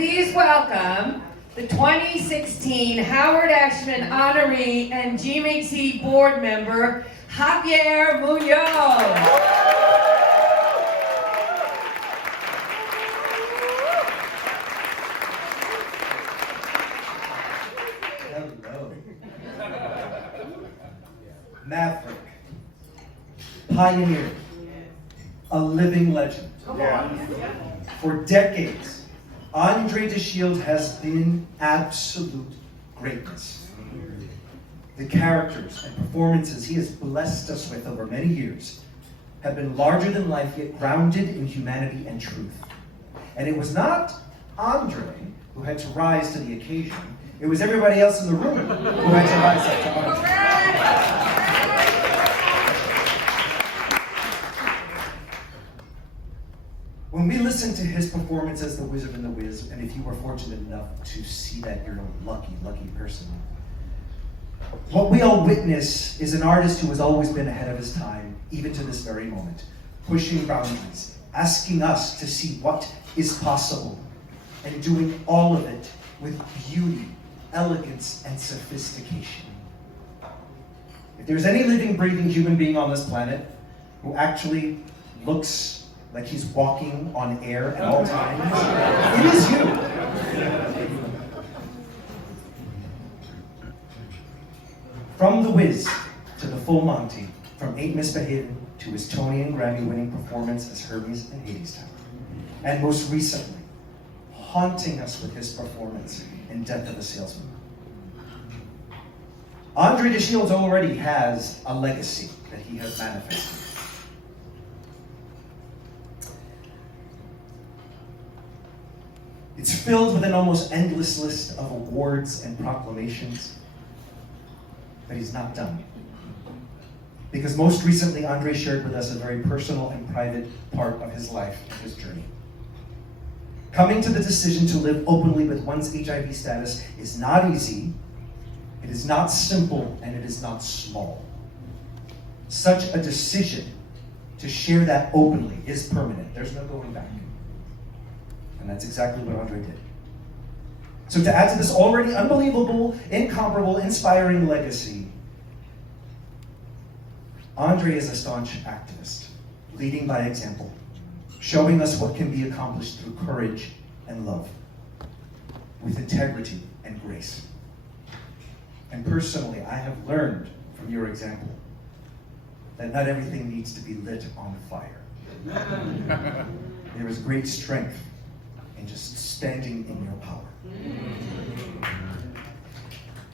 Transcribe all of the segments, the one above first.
please welcome the 2016 Howard Ashman honoree and GMHC board member, Javier Muñoz. Hello. Maverick, pioneer, a living legend. For decades, André DeShield has been absolute greatness. The characters and performances he has blessed us with over many years have been larger than life, yet grounded in humanity and truth. And it was not André who had to rise to the occasion. It was everybody else in the room who had to rise up to André. When we listen to his performance as the Wizard and the Wiz, and if you were fortunate enough to see that, you're a lucky, lucky person. What we all witness is an artist who has always been ahead of his time, even to this very moment, pushing boundaries, asking us to see what is possible, and doing all of it with beauty, elegance, and sophistication. If there's any living, breathing human being on this planet who actually looks like he's walking on air at all times, it is you. From The Wiz to the Full Monty, from Ain't Misbehavin' to his Tony and Grammy-winning performance as Hermes in Hadestown, and most recently, haunting us with his performance in Death of a Salesman. André DeShield already has a legacy that he has manifested. It's filled with an almost endless list of awards and proclamations, but he's not done. Because most recently, André shared with us a very personal and private part of his life and his journey. Coming to the decision to live openly with one's HIV status is not easy, it is not simple, and it is not small. Such a decision to share that openly is permanent. There's no going back. And that's exactly what André did. So to add to this already unbelievable, incomparable, inspiring legacy, André is a staunch activist, leading by example, showing us what can be accomplished through courage and love, with integrity and grace. And personally, I have learned from your example that not everything needs to be lit on fire. There is great strength in just standing in your power.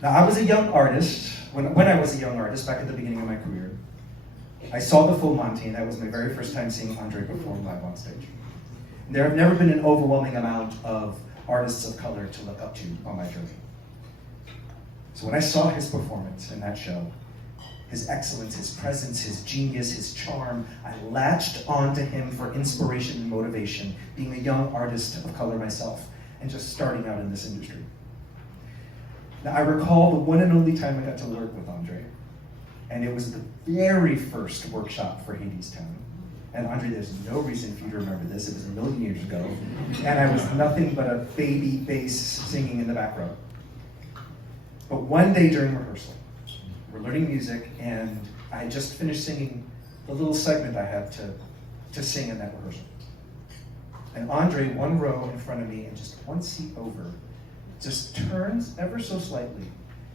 Now, I was a young artist, when I was a young artist, back at the beginning of my career, I saw the Full Monty, and that was my very first time seeing André perform live on stage. There have never been an overwhelming amount of artists of color to look up to on my journey. So when I saw his performance in that show, his excellence, his presence, his genius, his charm, I latched onto him for inspiration and motivation, being a young artist of color myself, and just starting out in this industry. Now, I recall the one and only time I got to work with André, and it was the very first workshop for Hadestown. And André, there's no reason for you to remember this, it was a million years ago, and I was nothing but a baby bass singing in the back row. But one day during rehearsal, we're learning music, and I had just finished singing the little segment I had to sing in that rehearsal. And André, one row in front of me and just one seat over, just turns ever so slightly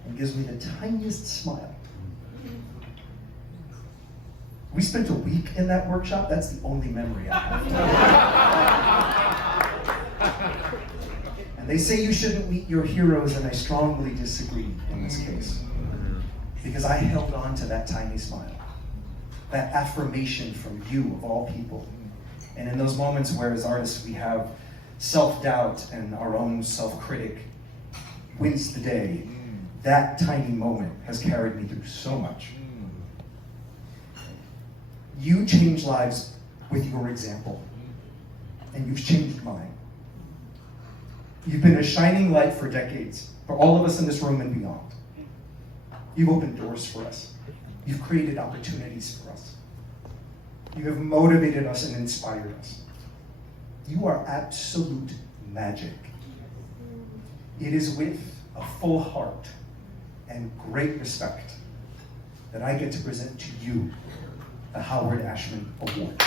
and gives me the tiniest smile. We spent a week in that workshop. That's the only memory I have. And they say you shouldn't meet your heroes, and I strongly disagree in this case. Because I held on to that tiny smile, that affirmation from you, of all people. And in those moments where, as artists, we have self-doubt and our own self-critic wins the day, that tiny moment has carried me through so much. You change lives with your example, and you've changed mine. You've been a shining light for decades, for all of us in this room and beyond. You've opened doors for us. You've created opportunities for us. You have motivated us and inspired us. You are absolute magic. It is with a full heart and great respect that I get to present to you the Howard Ashman Award.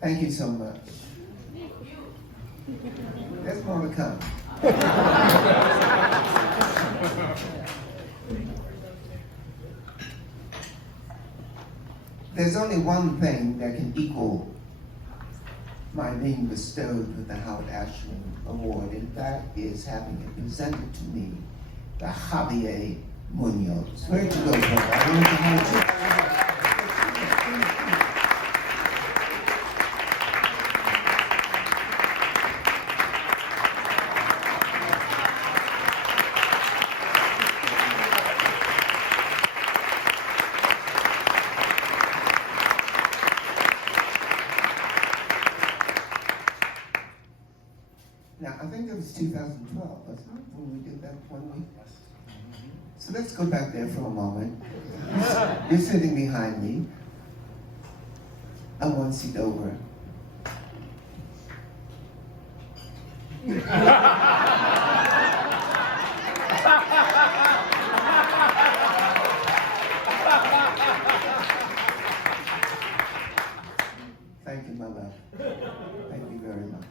Thank you so much. There's more to come. There's only one thing that can equal my being bestowed with the Howard Ashman Award, and that is having it presented to me by Javier Muñoz. Where'd you go, brother? I don't know how to. Now, I think it was 2012, wasn't it, when we did that 1 week? So let's go back there for a moment. You're sitting behind me. I'm one seat over. Thank you, my love. Thank you very much.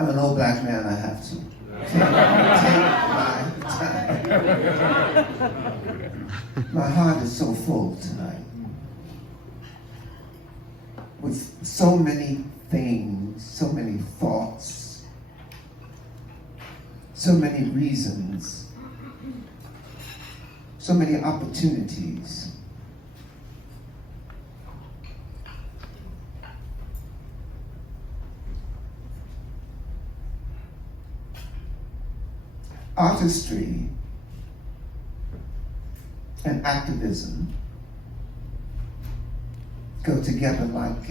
I'm an old black man, I have to. Take my time. My heart is so full tonight. With so many things, so many thoughts, so many reasons, so many opportunities. Artistry and activism go together like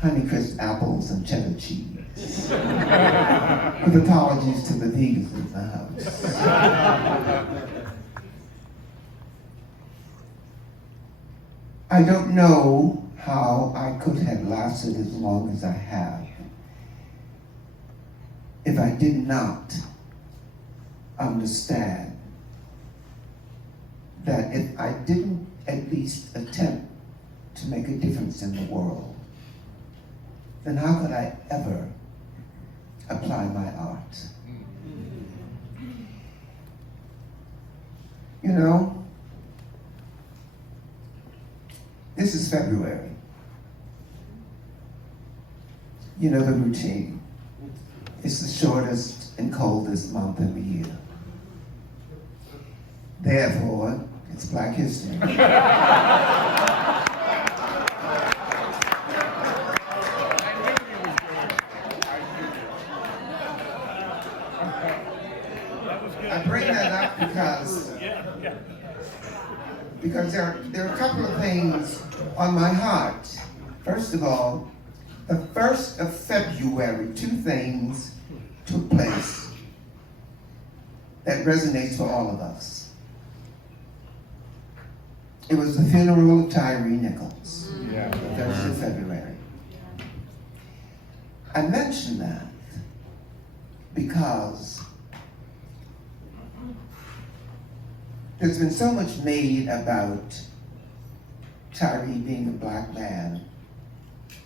Honeycrisp apples and cheddar cheese. With apologies to the vegans in the house. I don't know how I could have lasted as long as I have if I did not understand that if I didn't at least attempt to make a difference in the world, then how could I ever apply my art? You know, this is February. You know the routine. It's the shortest and coldest month of the year. Therefore, it's Black History. I bring that up because because there are a couple of things on my heart. First of all, the 1st of February, 2 things took place that resonates for all of us. It was the funeral of Tyree Nichols, the 1st of February. I mention that because there's been so much made about Tyree being a black man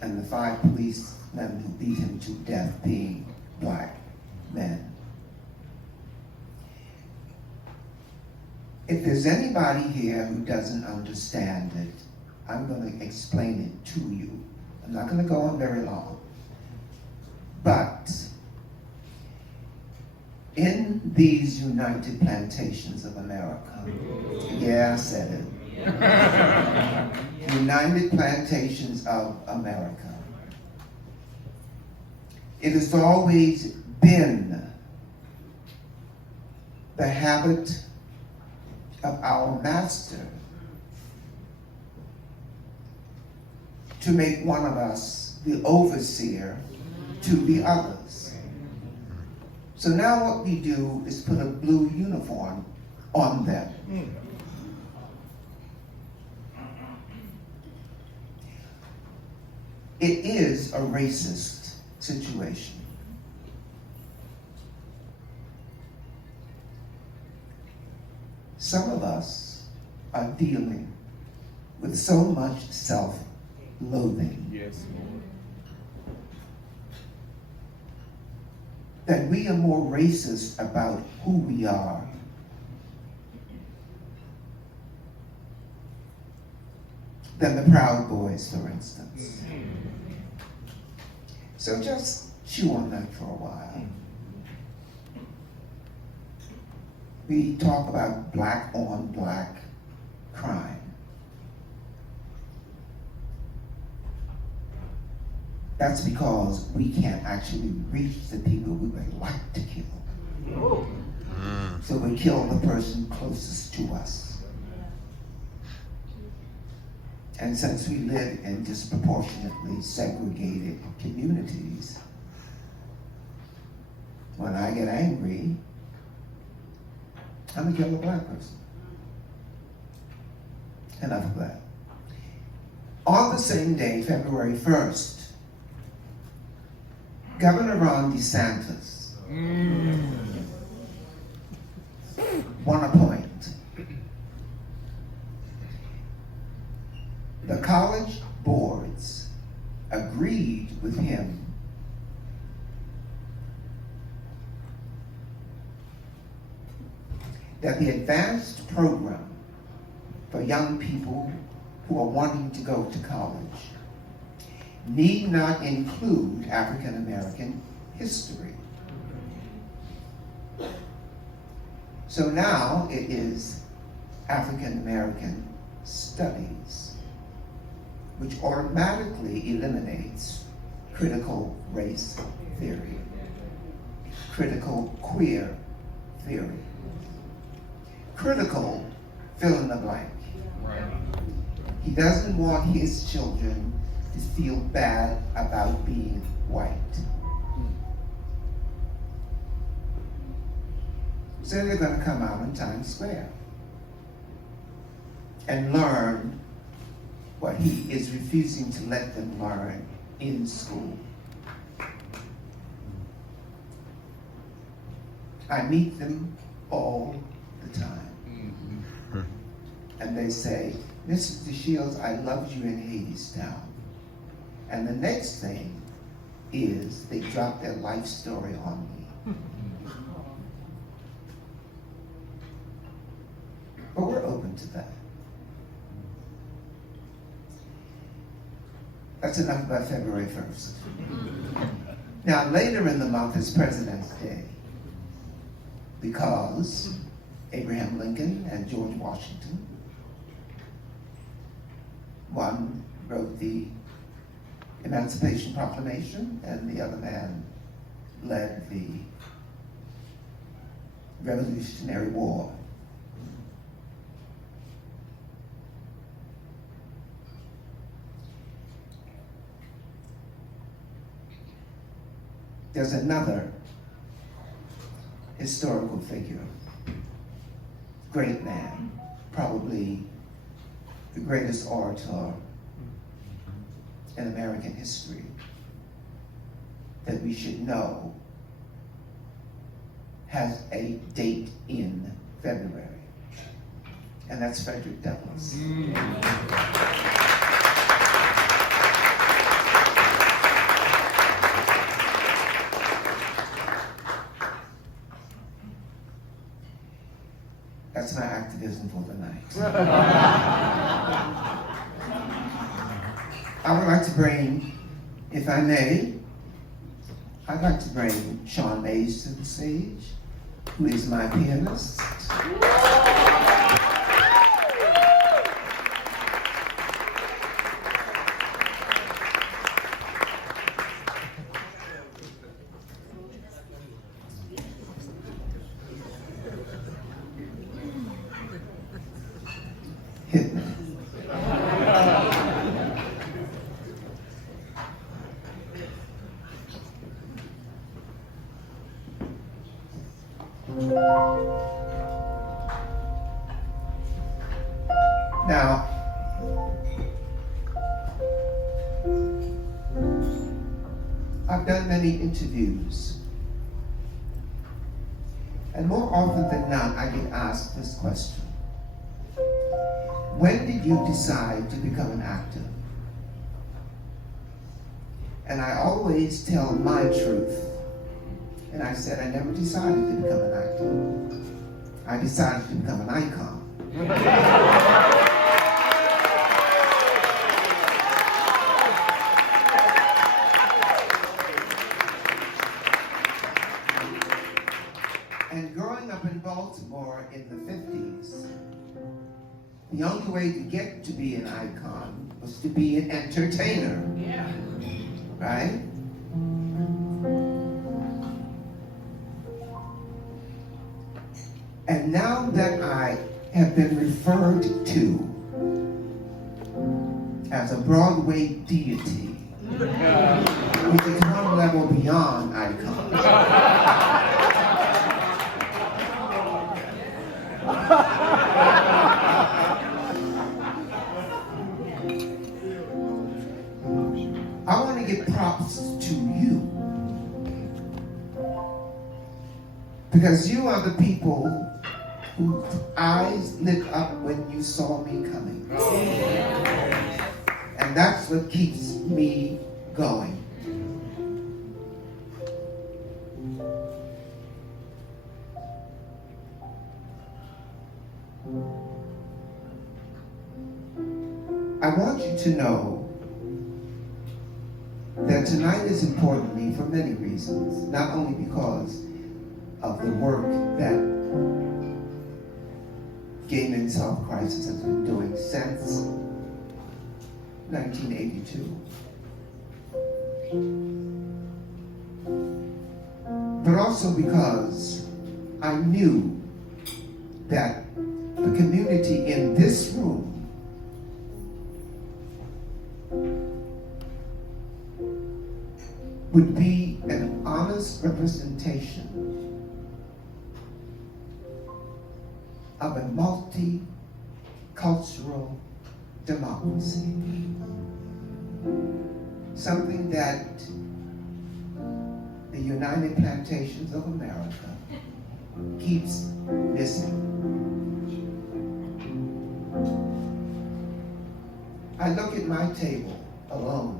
and the 5 policemen who beat him to death being black men. If there's anybody here who doesn't understand it, I'm going to explain it to you. I'm not going to go on very long. But in these United Plantations of America, yeah, I said it. United Plantations of America. It has always been the habit of our master to make one of us the overseer to the others. So now what we do is put a blue uniform on them. It is a racist situation. Some of us are dealing with so much self-loathing. Yes, that we are more racist about who we are than the Proud Boys, for instance. So just chew on that for a while. We talk about black on black crime. That's because we can't actually reach the people we would like to kill. So we kill the person closest to us. And since we live in disproportionately segregated communities, when I get angry, I'm gonna kill a black person. Enough of that. On the same day, February 1st, Governor Ron DeSantis won a point. The college boards agreed with him that the advanced program for young people who are wanting to go to college need not include African American history. So now it is African American studies, which automatically eliminates critical race theory, critical queer theory, critical fill in the blank. right. He doesn't want his children to feel bad about being white. So they're going to come out in Times Square and learn what he is refusing to let them learn in school. I meet them all the time. And they say, Mrs. DeShields, I loved you in Hadestown. And the next thing is they drop their life story on me. But we're open to that. That's enough about February 1st. Now, later in the month is President's Day, because Abraham Lincoln and George Washington, one wrote the Emancipation Proclamation, and the other man led the Revolutionary War. there's another historical figure, great man, probably the greatest orator in American history that we should know, has a date in February, and that's Frederick Douglass. That's my activism for the night. I would like to bring, if I may, I'd like to bring Sean Mays to the stage, who is my pianist. Hit me. Now, I've done many interviews, and more often than not, I get asked this question: when did you decide to become an actor? And I always tell my truth. And I said, I never decided to become an actor. I decided to become an icon. And growing up in Baltimore in the 50s, the only way to get to be an icon was to be an entertainer. Yeah. Right? And now that I have been referred to as a Broadway deity, which is one level beyond icon. I want to give props to you, because you are the people whose eyes lit up when you saw me coming. And that's what keeps me going. I want you to know that tonight is important to me for many reasons, not only because of the work that Gay Men's Health Crisis has been doing since 1982, but also because I knew that the community in this room would be an honest representation of a multicultural democracy. Something that the United Plantations of America keeps missing. I look at my table alone,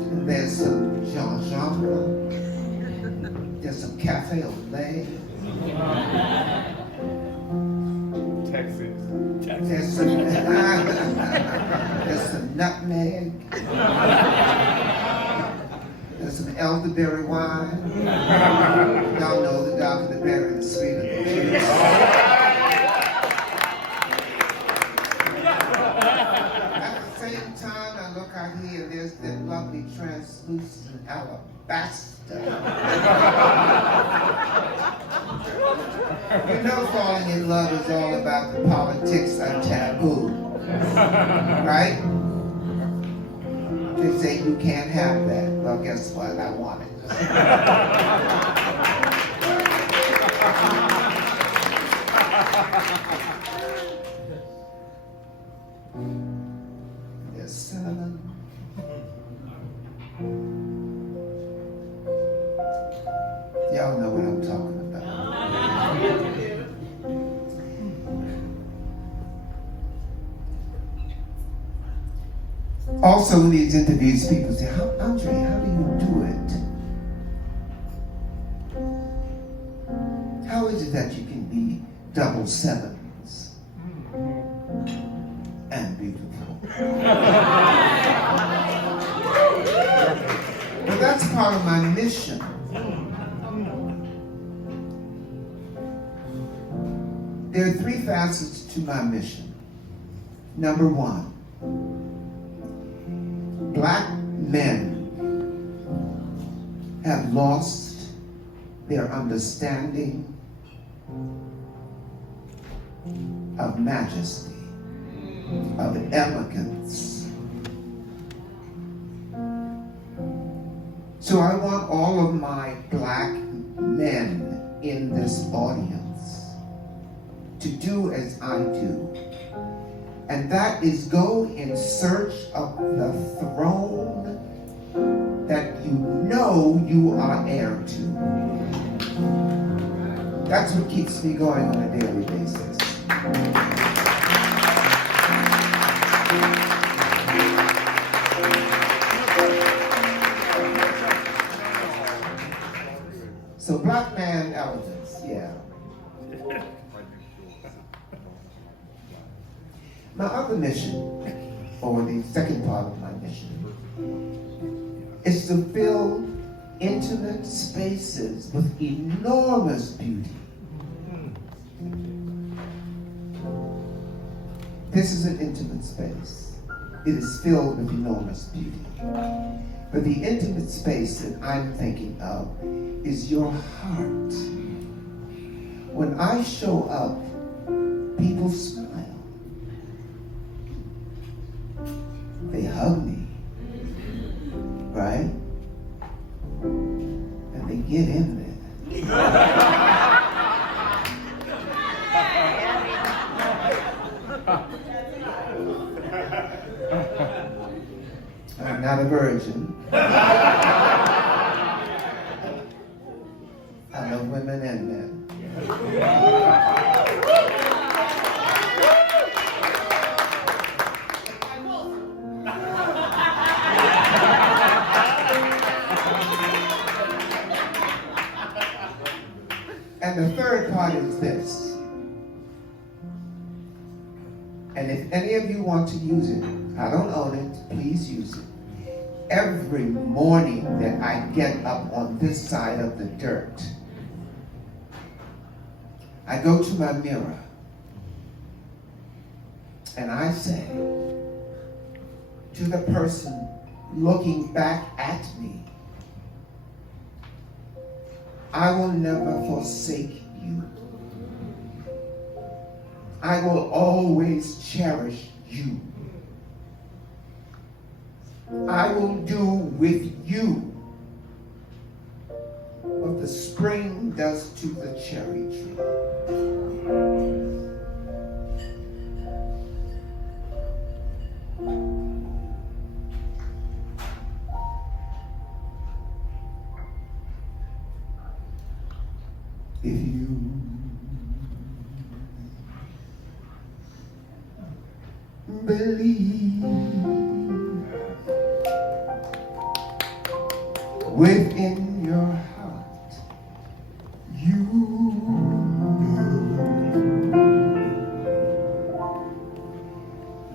and there's some Jean-Jacques, there's some Cafe au Lait, Texas. there's some, there's some nutmeg, there's some elderberry wine. Y'all know the darker the berry, the sweeter the juice. At the same time, I look out here, there's that lovely translucent alabaster. You know, falling in love is all about the politics of taboo, right? They say you can't have that. Well, guess what? I want it. Yes, son. Y'all know what I'm talking about. Also, in these interviews, people say, Andre, how do you do it? How is it that you can be double sevens and beautiful? But that's part of my mission. There are 3 facets to my mission. Number 1, Black men have lost their understanding of majesty, of elegance. So I want all of my black men in this audience to do as I do. And that is go in search of the throne that you know you are heir to. That's what keeps me going on a daily basis. So black man elegance, yeah. My other mission, or the second part of my mission, is to fill intimate spaces with enormous beauty. This is an intimate space. It is filled with enormous beauty. But the intimate space that I'm thinking of is your heart. When I show up, people smile. They hug me, right? And they get in there. I'm not a virgin. I love women and men. And the third part is this. And if any of you want to use it, I don't own it, please use it. Every morning that I get up on this side of the dirt, I go to my mirror and I say to the person looking back at me, I will never forsake you. I will always cherish you. I will do with you what the spring does to the cherry tree. If you believe within your heart, you know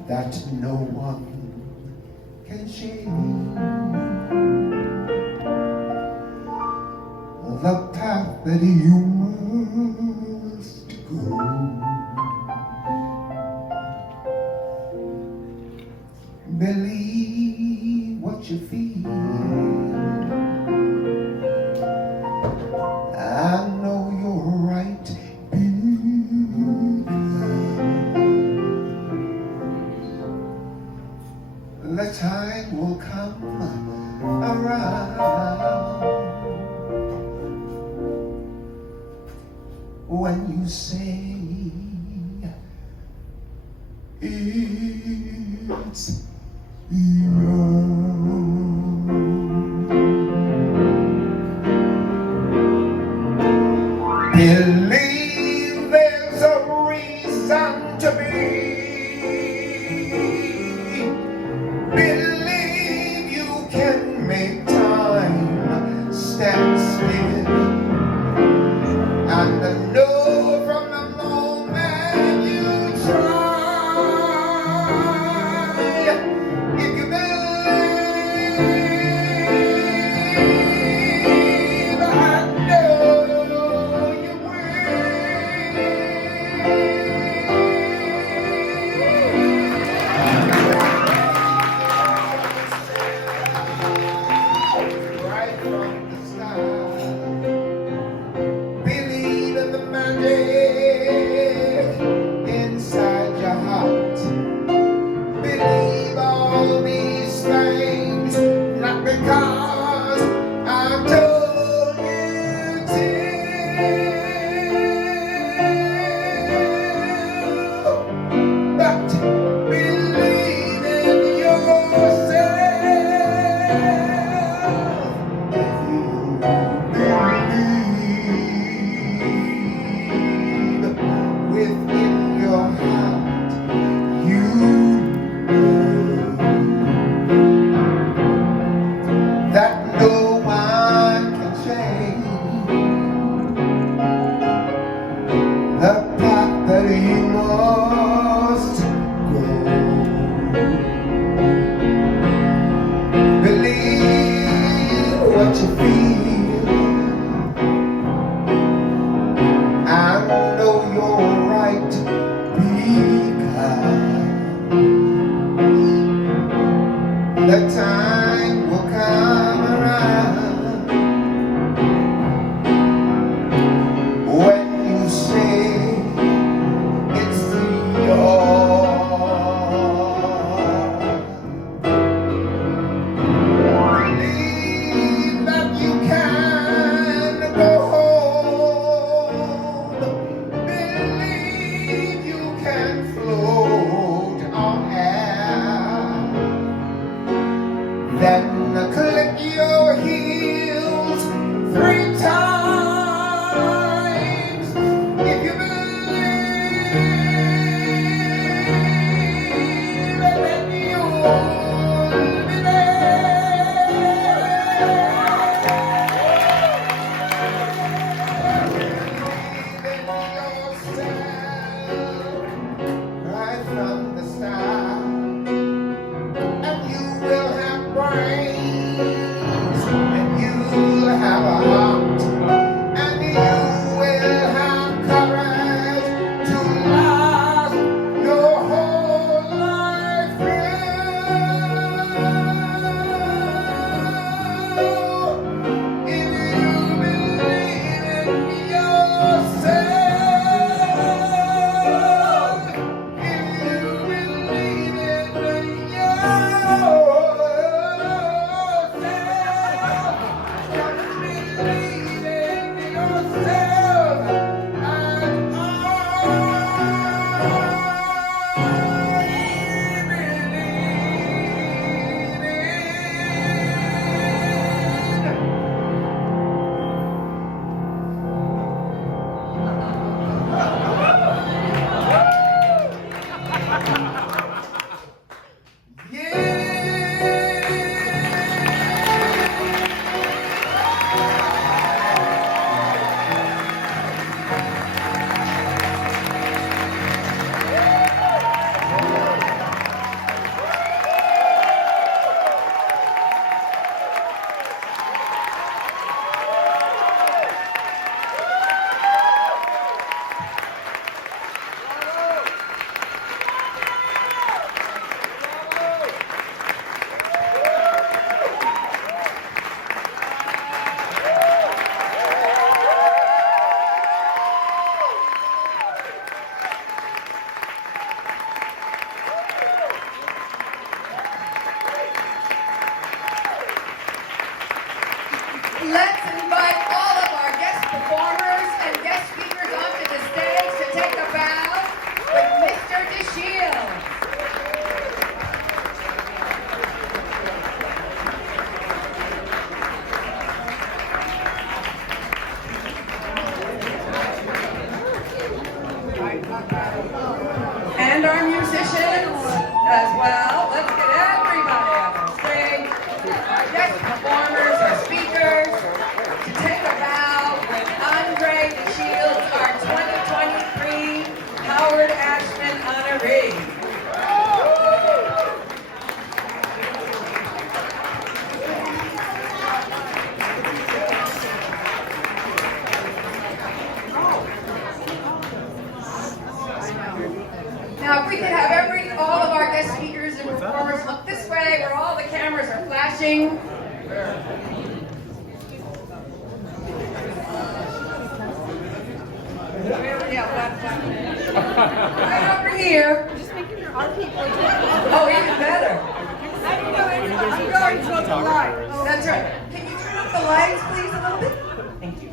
that no one can change the path that you must go. Believe what you feel. I know you're right. The time will come around when you say it's you. Believe there's a reason to be. Believe you can make time stand still. And I know from the moment you try, if you believe, I know you will. Right from the start, believe in the magic inside your heart. Believe all these things, not because I told you to, but believe in yourself. If you believe within your heart, you know that no one can change the path that you must go. Believe what you feel. I know you're right because the time will come around when you say it's yours. Believe that you can go home. Believe you can float on air. Then click your heels 3 times if you believe, and then you'll be there. Believe in yourself right from the start, and you will have brains, and you'll have a heart. Let's invite all of our guest performers and guest speakers onto the stage to take a bow with Mr. DeShields. And our musicians as well. Let's get everybody up on stage. Our guest performers, our speakers, to take a bow with André DeShields, our 2023 Howard Ashman honoree. Now, if we could have all of our guest speakers and performers look this way, where all the cameras are flashing. Right over here. Oh, even better. I'm going to the light. That's right. Can you turn up the lights, please, a little bit? Thank you.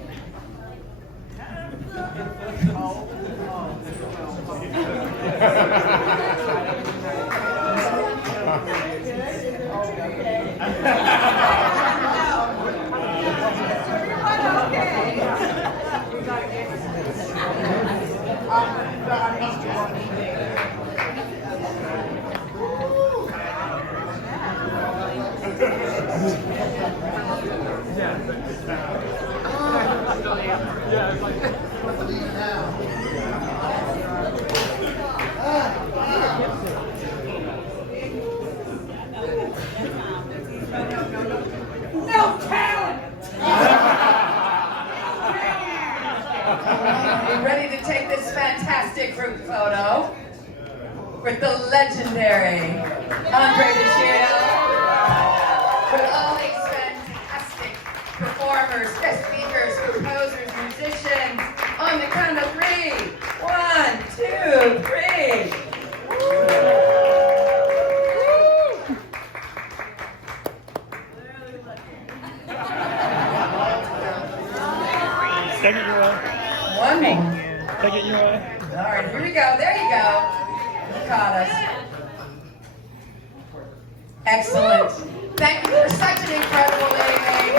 No talent! We're ready to take this fantastic group photo with the legendary André DeShields, with all these fantastic performers, guest speakers, composers, musicians, on the count of 3. 1, 2, 3. Take it your way. One more. Take it your way. All right, here we go. There you go. You caught us. Excellent. Thank you for such an incredible evening.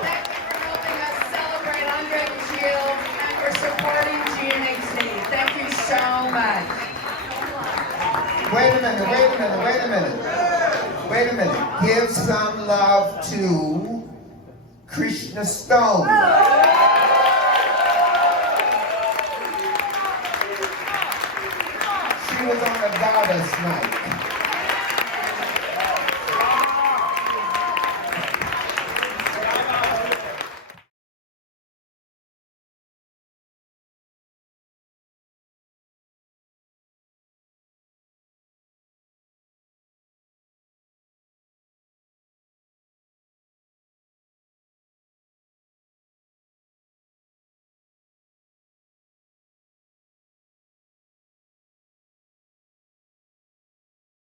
Thank you for helping us celebrate André DeShields and for supporting GMHC. Thank you so much. Wait a minute. Give some love to Krishna Stone. She was on the Goddess night.